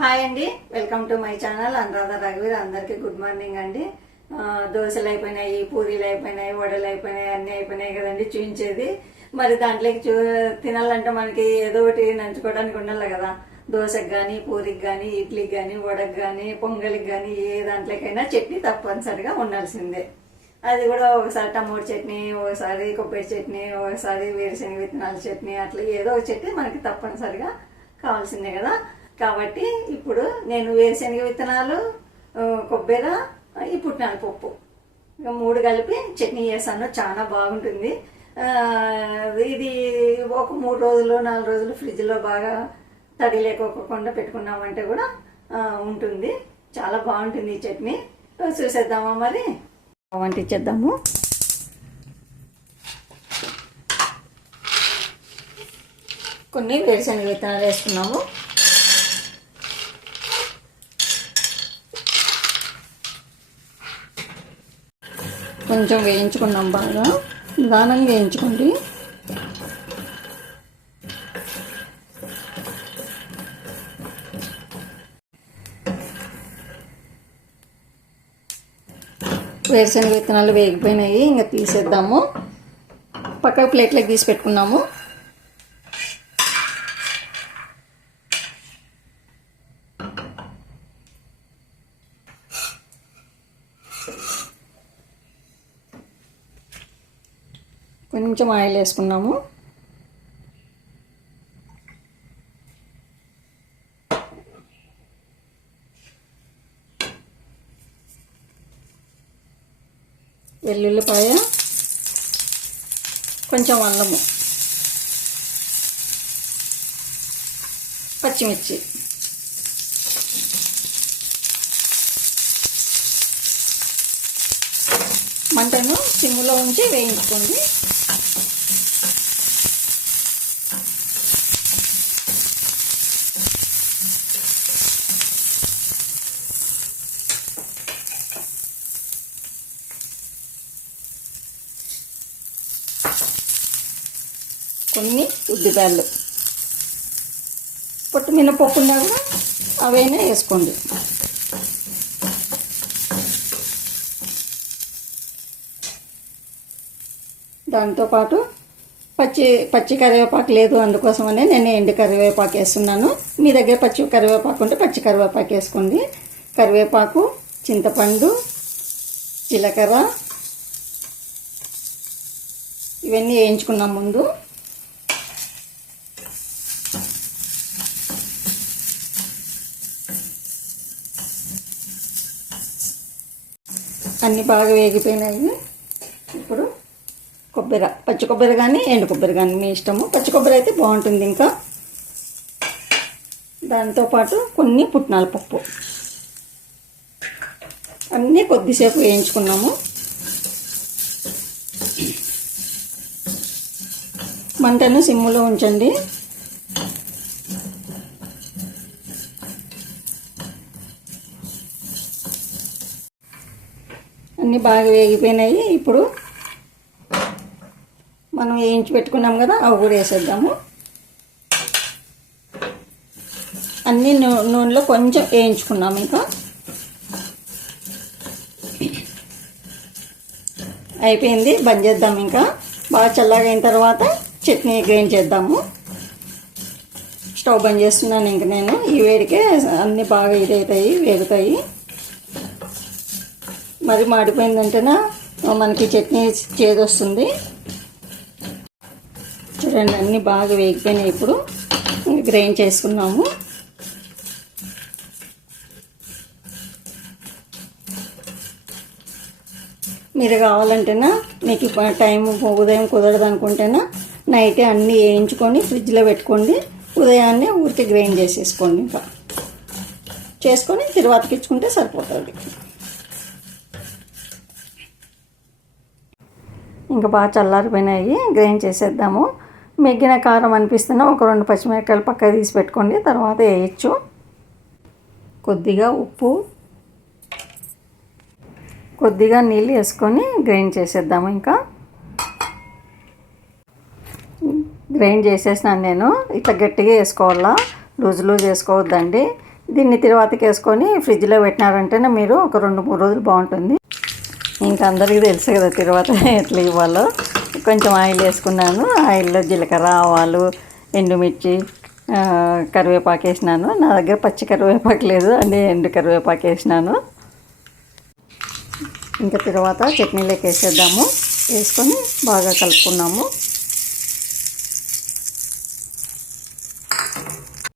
Hi అండి. Welcome to my channel. Anuradha రఘువీర్ అందరికీ good morning అండి. దోశలు అయిపోయినాయి పూరీలు అయిపోయినాయి వడలు అయిపోయినాయి అన్నీ అయిపోయినాయి కదండి చూపించేది మరి దాంట్లోకి చూ తినాలంటే మనకి ఏదో ఒకటి నంచుకోవడానికి ఉండాలి కదా. దోశకి కానీ పూరికి కానీ ఇడ్లీకి కానీ వడకి కానీ పొంగలికి కానీ ఏ దాంట్లోకైనా చట్నీ తప్పనిసరిగా ఉండాల్సిందే. అది కూడా ఒకసారి టమోటా చట్నీ ఒకసారి కొబ్బరి చట్నీ ఒకసారి వేరుశనగ విత్తనాల చట్నీ అట్లా ఏదో ఒక చట్నీ మనకి తప్పనిసరిగా కావాల్సిందే కదా. కాబట్టి ఇప్పుడు నేను వేరుశనగ విత్తనాలు కొబ్బరి ఈ పుట్నాల పప్పు. ఇక మూడు కలిపి చట్నీ చేస్తాను చాలా బాగుంటుంది. ఇది ఒక మూడు రోజులు నాలుగు రోజులు ఫ్రిడ్జ్లో బాగా తడి లేకోకుండా పెట్టుకున్నామంటే కూడా ఉంటుంది. చాలా బాగుంటుంది ఈ చట్నీ. చూసేద్దామా మరి? వంటించేద్దాము కొన్ని వేరుశనగ విత్తనాలు వేసుకున్నాము. కొంచెం వేయించుకున్నాం బాగా. నిదానంగా వేయించుకోండి. వేరుశనగ విత్తనాలు వేగిపోయినాయి ఇంకా తీసేద్దాము. పక్క ప్లేట్లోకి తీసి పెట్టుకున్నాము. కొంచెం ఆయిల్ వేసుకున్నాము. వెల్లుల్లిపాయ కొంచెం అల్లము పచ్చిమిర్చి. మంటను సిమ్లో ఉంచి వేయించుకోండి. కొన్ని ఉద్దిపాయలు పొట్టు మినపప్పు ఉన్నా కూడా అవైనా వేసుకోండి. దాంతోపాటు పచ్చి పచ్చి కరివేపాకు లేదు అందుకోసమనే నేను ఎండు కరివేపాకు వేస్తున్నాను. మీ దగ్గర పచ్చి కరివేపాకు ఉంటే పచ్చి కరివేపాకు వేసుకోండి. కరివేపాకు చింతపండు జీలకర్ర ఇవన్నీ వేయించుకున్నాం ముందు. అన్నీ బాగా వేగిపోయినాయి. ఇప్పుడు కొబ్బరి పచ్చి కొబ్బరి కానీ ఎండు కొబ్బరి కానీ మీ ఇష్టము. పచ్చి కొబ్బరి అయితే బాగుంటుంది ఇంకా. దాంతోపాటు కొన్ని పుట్నాల పప్పు. అన్నీ కొద్దిసేపు వేయించుకున్నాము. మంటను సిమ్ములో ఉంచండి. అన్నీ బాగా వేగిపోయినాయి. ఇప్పుడు మనం వేయించి పెట్టుకున్నాం కదా అవి కూడా వేసేద్దాము. అన్నీ నూ నూనెలో కొంచెం వేయించుకున్నాం ఇంకా. అయిపోయింది బంద్ చేద్దాం ఇంకా. బాగా చల్లగా అయిన తర్వాత చట్నీ గ్రైండ్ చేద్దాము. స్టవ్ బంద్ చేస్తున్నాను ఇంక నేను. ఈ వేడికే అన్నీ బాగా ఇదవుతాయి వేగుతాయి. మరి మాడిపోయిందంటేనా మనకి చట్నీ చేదు వస్తుంది చూడండి అన్నీ బాగా వేగిపోయినాయి ఇప్పుడు. గ్రైండ్ చేసుకున్నాము. మీరు కావాలంటేనా మీకు ఇప్పుడు టైం ఉదయం కుదరదు అనుకుంటేనా నైటే అన్నీ వేయించుకొని ఫ్రిడ్జ్లో పెట్టుకోండి. ఉదయాన్నే ఊరికి గ్రైండ్ చేసేసుకోండి ఇంకా. చేసుకొని తిరువాతకి ఇచ్చుకుంటే సరిపోతుంది. ఇంకా బాగా చల్లారిపోయినాయి. గ్రైండ్ చేసేద్దాము. మెగ్గిన కారం అనిపిస్తున్నా ఒక రెండు పచ్చిమిరపకాయలు పక్కకు తీసి పెట్టుకోండి తర్వాత వేయచ్చు. కొద్దిగా ఉప్పు కొద్దిగా నీళ్ళు వేసుకొని గ్రైండ్ చేసేద్దాము ఇంకా. గ్రైండ్ చేసేసినాను నేను ఇట్లా గట్టిగా వేసుకోవాలా? లూజ్ లూజ్ వేసుకోవద్దండి. దీన్ని తిరువాతకి వేసుకొని ఫ్రిడ్జ్లో పెట్టినారంటేనే మీరు ఒక రెండు మూడు రోజులు బాగుంటుంది. ఇంకా అందరికీ తెలుసు కదా తిరువాత ఎట్లా ఇవ్వాలో. కొంచెం ఆయిల్ వేసుకున్నాను. ఆయిల్లో జీలకర్ర ఆవాలు ఎండుమిర్చి కరివేపాకు వేసినాను. నా దగ్గర పచ్చి కరివేపాకు లేదు అంటే ఎండు కరివేపాకు వేసినాను. ఇంకా తర్వాత చట్నీలోకి వేసేద్దాము. వేసుకొని బాగా కలుపుకున్నాము.